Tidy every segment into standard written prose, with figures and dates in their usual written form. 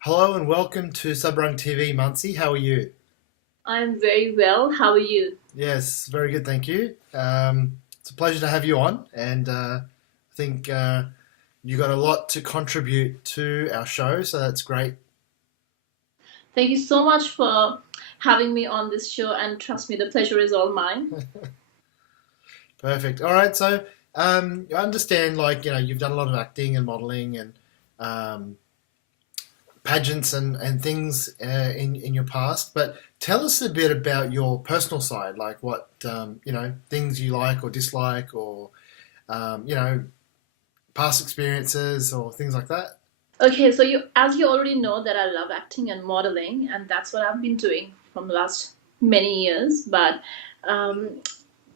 Hello and welcome to Sabrang TV, Maansi. How are you? I'm very well. How are you? Yes, very good, thank you. It's a pleasure to have you on, and I think you got a lot to contribute to our show, so that's great. Thank you so much for having me on this show, and trust me, the pleasure is all mine. Perfect. All right, so I understand, you've done a lot of acting and modeling and um, pageants and things in your past, but tell us a bit about your personal side, like what things you like or dislike, or um, you know past experiences or things like that. Okay, so as you already know, that I love acting and modeling, and that's what I've been doing from the last many years. But um,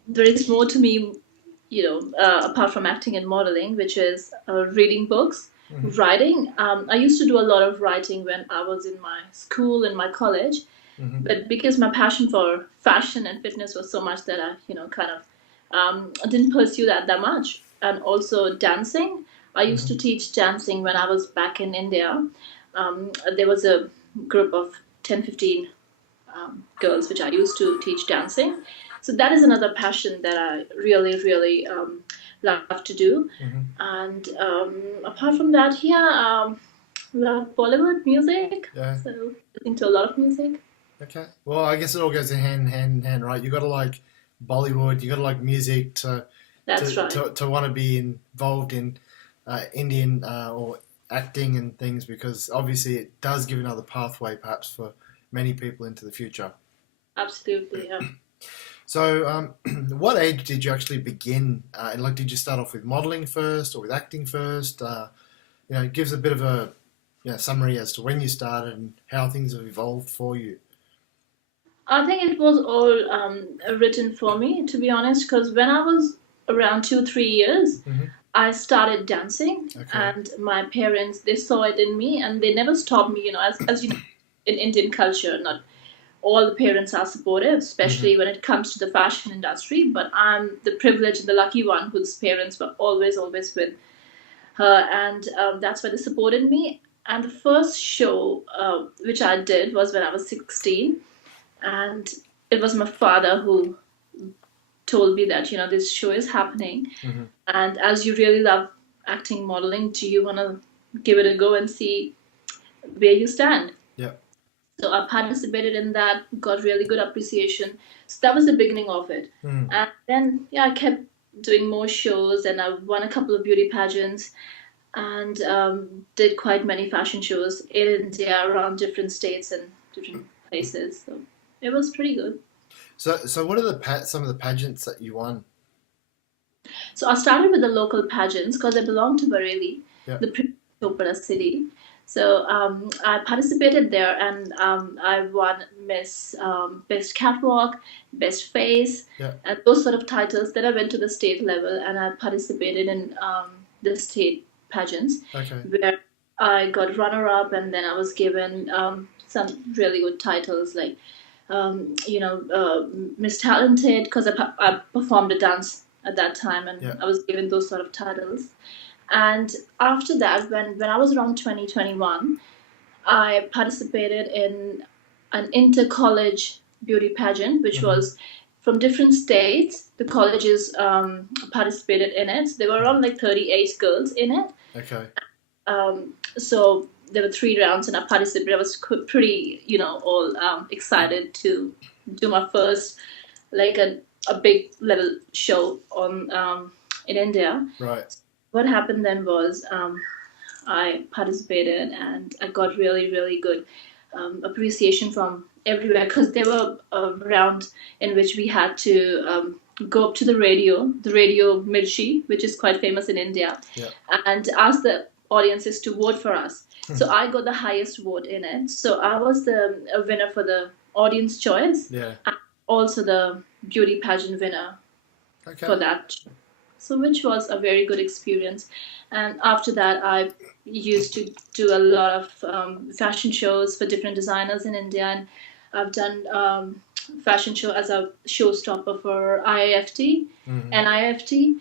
there is more to me, apart from acting and modeling, which is reading books, Hmm. writing. I used to do a lot of writing when I was in my school and my college, Hmm. but because my passion for fashion and fitness was so much that I, kind of didn't pursue that much. And also dancing. I used to Hmm. teach dancing when I was back in India. There was a group of 10, 15 girls which I used to teach dancing. So that is another passion that I really, really love to do. Hmm. And apart from that, yeah, love Bollywood music. Yeah. So listening to a lot of music. Okay. Well, I guess it all goes in hand, right? You got to like Bollywood. You got to like music to That's to right. to, to want to be involved in Indian or acting and things because obviously it does give another pathway, perhaps for many people into the future. Absolutely, yeah. So, what age did you actually begin? And like, did you start off with modeling first or with acting first? It gives a bit of a summary as to when you started and how things have evolved for you. I think it was all written for me, to be honest, because when I was around 2, 3 years, Hmm. I started dancing, Okay. and my parents they saw it in me, and they never stopped me. As you know, in Indian culture, not all the parents are supportive, Hmm. especially when it comes to the fashion industry. But I'm the privileged and the lucky one whose parents were always with her, and that's why they supported me. And the first show which I did was when I was 16, and it was my father who told me that this show is happening, Hmm. and as you really love acting modeling, do you want to give it a go and see where you stand? Yeah. So I participated in that, got really good appreciation. So that was the beginning of it. Mm. And then yeah, I kept doing more shows, and I won a couple of beauty pageants, and did quite many fashion shows in India, around different states and different places. So it was pretty good. So what are some of the pageants that you won? So I started with the local pageants because I belong to Bareilly, Yeah. the pretty opera city. So I participated there, and I won Miss Best Catwalk, Best Face, Yeah. and those sort of titles. Then I went to the state level, and I participated in the state pageants, Okay. where I got runner-up, and then I was given some really good titles like Miss Talented, because I performed a dance at that time, and Yeah. I was given those sort of titles. And after that, when I was around 2021, I participated in an inter-college beauty pageant, which Hmm. was from different states. The colleges participated in it. There were around like 38 girls in it. Okay. So there were 3 rounds, and I participated. I was pretty, all excited to do my first, like a big level show on in India. Right. What happened then was I participated, and I got really, really good appreciation from everywhere, because there were a round in which we had to go up to the radio Mirchi, which is quite famous in India, Yeah. and ask the audiences to vote for us. So I got the highest vote in it. So I was the a winner for the audience choice, Yeah. and also the beauty pageant winner Okay. for that, so which was a very good experience. And after that, I used to do a lot of fashion shows for different designers in India, and I've done fashion show as a showstopper for IIFT Hmm. and IFT.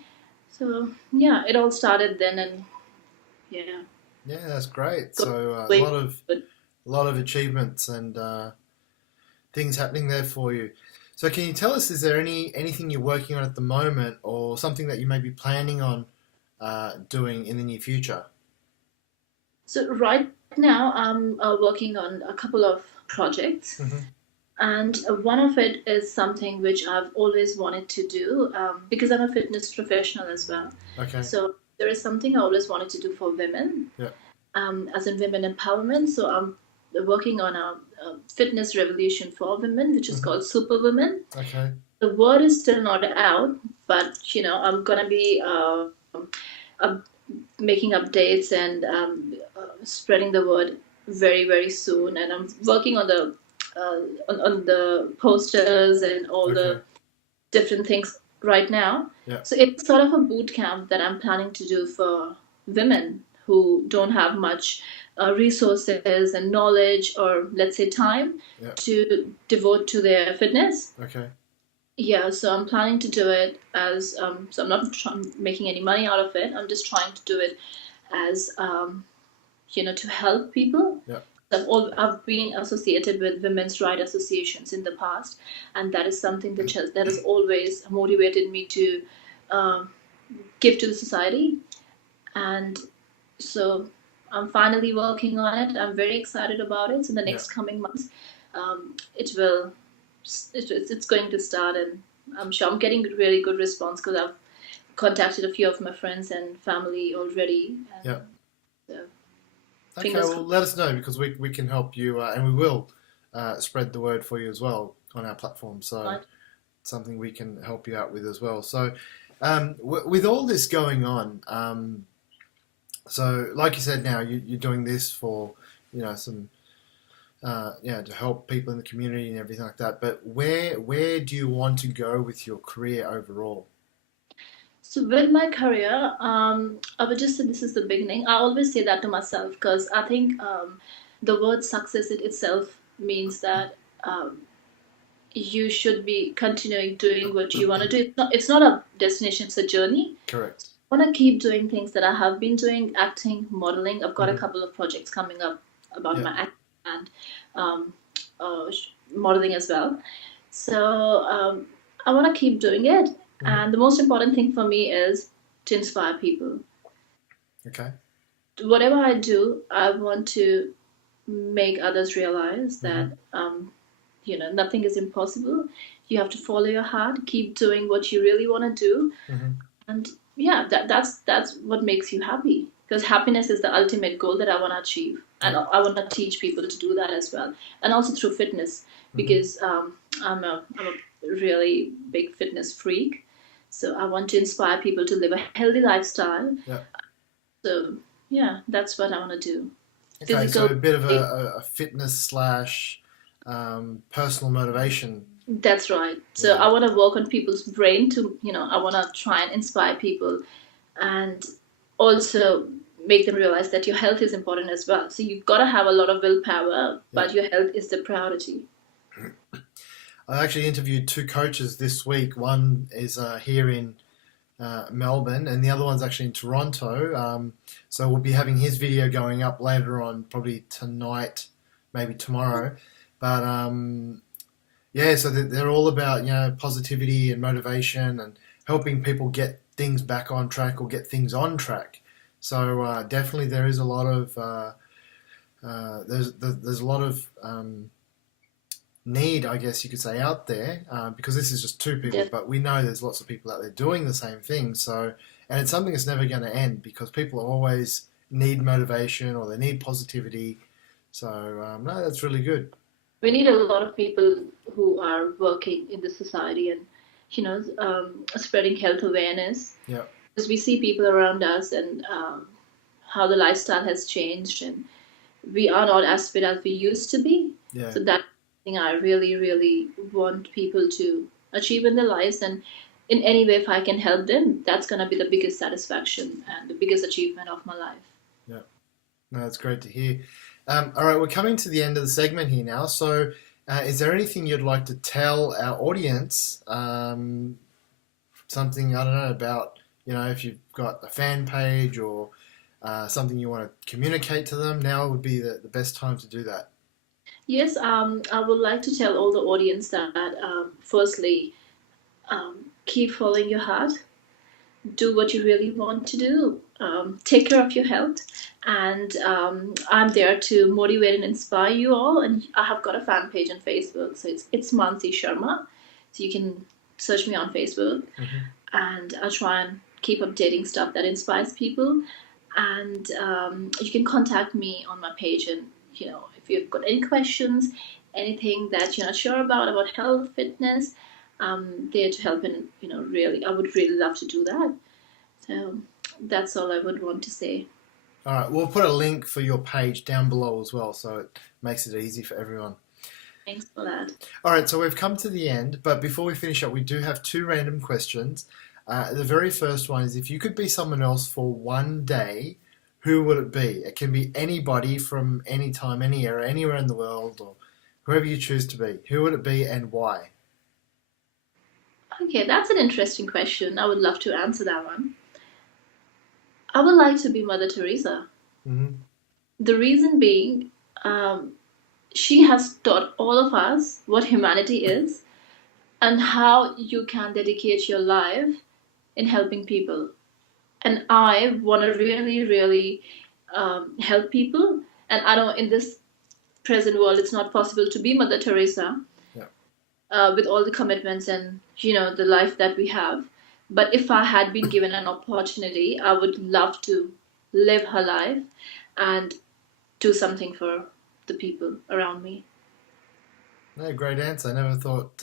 So yeah, it all started then, and yeah. Yeah, that's great. Go So way good. a lot of achievements and things happening there for you. So can you tell us, is there anything you're working on at the moment, or something that you may be planning on doing in the near future? So right now I'm working on a couple of projects, Hmm. and one of it is something which I've always wanted to do because I'm a fitness professional as well. Okay. So there is something I always wanted to do for women, Yeah. as in women empowerment. So I'm working on a fitness revolution for women, which is Hmm. called Superwomen. Okay. The word is still not out, but I'm gonna be uh, making updates and spreading the word very very soon. And I'm working on on the posters and all Okay. the different things right now. Yeah. So it's sort of a boot camp that I'm planning to do for women who don't have much resources and knowledge, or let's say time, Yeah. to devote to their fitness. Okay. Yeah, so I'm planning to do it as so I'm not making any money out of it. I'm just trying to do it as to help people. Yeah. I've been associated with women's right associations in the past, and that is something that has always motivated me to um, give to the society. And so I'm finally working on it. I'm very excited about it. So in the Yeah. next coming months, it will it's going to start, and I'm sure I'm getting really good response because I've contacted a few of my friends and family already, and Yeah. so Okay. fingers Well, let us know, because we can help you, and we will spread the word for you as well on our platform. So crossed. something we can help you out with as well. So with all this going on, so like you said, now you're doing this for some to help people in the community and everything like that. But where do you want to go with your career overall? So with my career, I would just say this is the beginning. I always say that to myself because I think the word success itself means that you should be continuing doing what you want to do. It's not a destination; it's a journey. Correct. I want to keep doing things that I have been doing: acting, modeling. I've got a Hmm. couple of projects coming up about Yeah. my acting and modeling as well. So I want to keep doing it. Hmm. And the most important thing for me is to inspire people. Okay. Whatever I do, I want to make others realize Hmm. that nothing is impossible. You have to follow your heart, keep doing what you really want to do, Hmm. and yeah, that's what makes you happy. Because happiness is the ultimate goal that I want to achieve, and Yeah. I want to teach people to do that as well, and also through fitness Hmm. because I'm a really big fitness freak. So I want to inspire people to live a healthy lifestyle. Yeah. So yeah, that's what I want to do. Okay. So Physical. a bit of a fitness slash personal motivation. That's right. So Yeah. I want to work on people's brain to, I want to try and inspire people and also make them realize that your health is important as well. So you've got to have a lot of willpower, Yeah. but your health is the priority. I actually interviewed two coaches this week. One is here in Melbourne, and the other one's actually in Toronto. So we'll be having his video going up later on, probably tonight, maybe tomorrow. But yeah, so they're all about positivity and motivation and helping people get things back on track or get things on track. So definitely there is a lot of there's a lot of need, I guess you could say, out there, because this is just two people, Yes. but we know there's lots of people out there doing the same thing. So, and it's something that's never going to end, because people always need motivation or they need positivity. So, no, that's really good. We need a lot of people who are working in the society and, spreading health awareness Yeah, because we see people around us and how the lifestyle has changed and we are not as fit as we used to be. yeah. So that's something I really, really want people to achieve in their lives. And in any way, if I can help them, that's going to be the biggest satisfaction and the biggest achievement of my life. Yeah. No, that's great to hear. All right, we're coming to the end of the segment here now. So, is there anything you'd like to tell our audience? Something, I don't know, about, if you've got a fan page, or something you want to communicate to them, now would be the best time to do that. Yes, I would like to tell all the audience that, firstly, keep following your heart, do what you really want to do, take care of your health, and I'm there to motivate and inspire you all. And I have got a fan page on Facebook, so it's Maansi Sharma, so you can search me on Facebook, and I'll try and keep updating stuff that inspires people. And you can contact me on my page, and if you've got any questions, anything that you're not sure about health, fitness, I'm there to help. And really, I would really love to do that. So that's all I would want to say. All right, we'll put a link for your page down below as well, so it makes it easy for everyone. Thanks for that. All right, so we've come to the end, but before we finish up, we do have 2 random questions. The very first one is, if you could be someone else for one day, who would it be? It can be anybody from any time, any era, anywhere in the world, or whoever you choose to be. Who would it be and why? Okay, that's an interesting question. I would love to answer that one. I would like to be Mother Teresa. Mm-hmm. The reason being, she has taught all of us what humanity is and how you can dedicate your life in helping people. And I want to really, really help people. And I know in this present world, it's not possible to be Mother Teresa with all the commitments and the life that we have. But if I had been given an opportunity, I would love to live her life and do something for the people around me. No, great answer. I never thought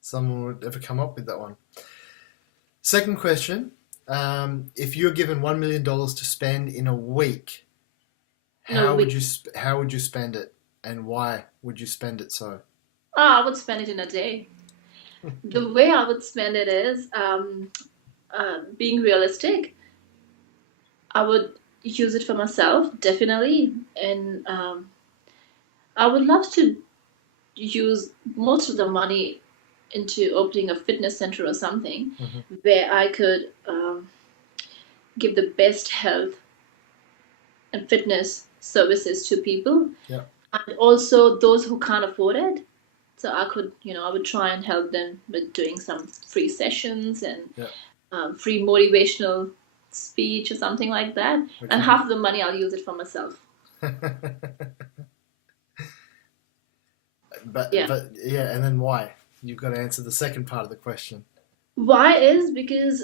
someone would ever come up with that one. Second question. If you're given $1 million to spend in a week, how would you spend it, and why would you spend it so? I would spend it in a day. The way I would spend it is being realistic. I would use it for myself, definitely, and I would love to use most of the money into opening a fitness center or something where I could give the best health and fitness services to people, and also those who can't afford it. So I could, I would try and help them with doing some free sessions and free motivational speech or something like that. Okay. And half of the money I'll use it for myself. But and then why? You've got to answer the second part of the question. Why is because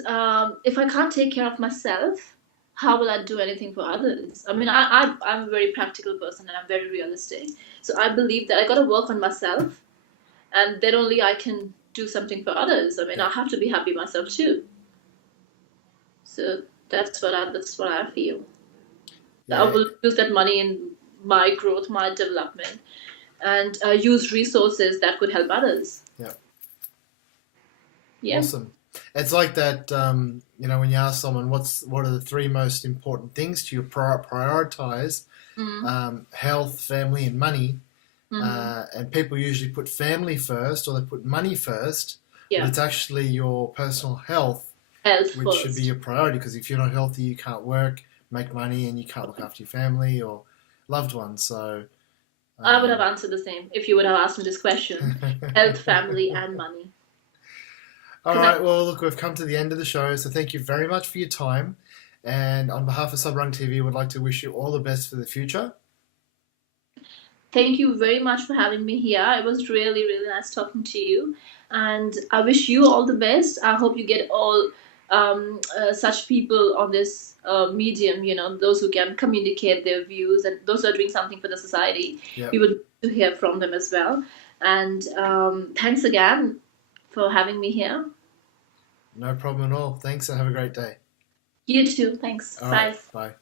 if I can't take care of myself, how will I do anything for others? I mean, I'm a very practical person and I'm very realistic. So I believe that I got to work on myself, and then only I can do something for others. I mean, I have to be happy myself too. So that's what I feel. Yeah. I will use that money in my growth, my development, and use resources that could help others. Yeah. Awesome. It's like that, when you ask someone what are the 3 most important things to you, prioritize health, family, and money. And people usually put family first, or they put money first. But it's actually your personal health which first should be your priority, because if you're not healthy, you can't work, make money, and you can't look after your family or loved ones. So I would have answered the same if you would have asked me this question. Health, family, and money. All right, well, look, we've come to the end of the show, so thank you very much for your time. And on behalf of Sabrang TV, we'd like to wish you all the best for the future. Thank you very much for having me here. It was really, really nice talking to you. And I wish you all the best. I hope you get all such people on this medium, those who can communicate their views and those who are doing something for the society. We would like to hear from them as well. And thanks again for having me here. No problem at all. Thanks, and have a great day. You too. Thanks. All Bye. Right, bye.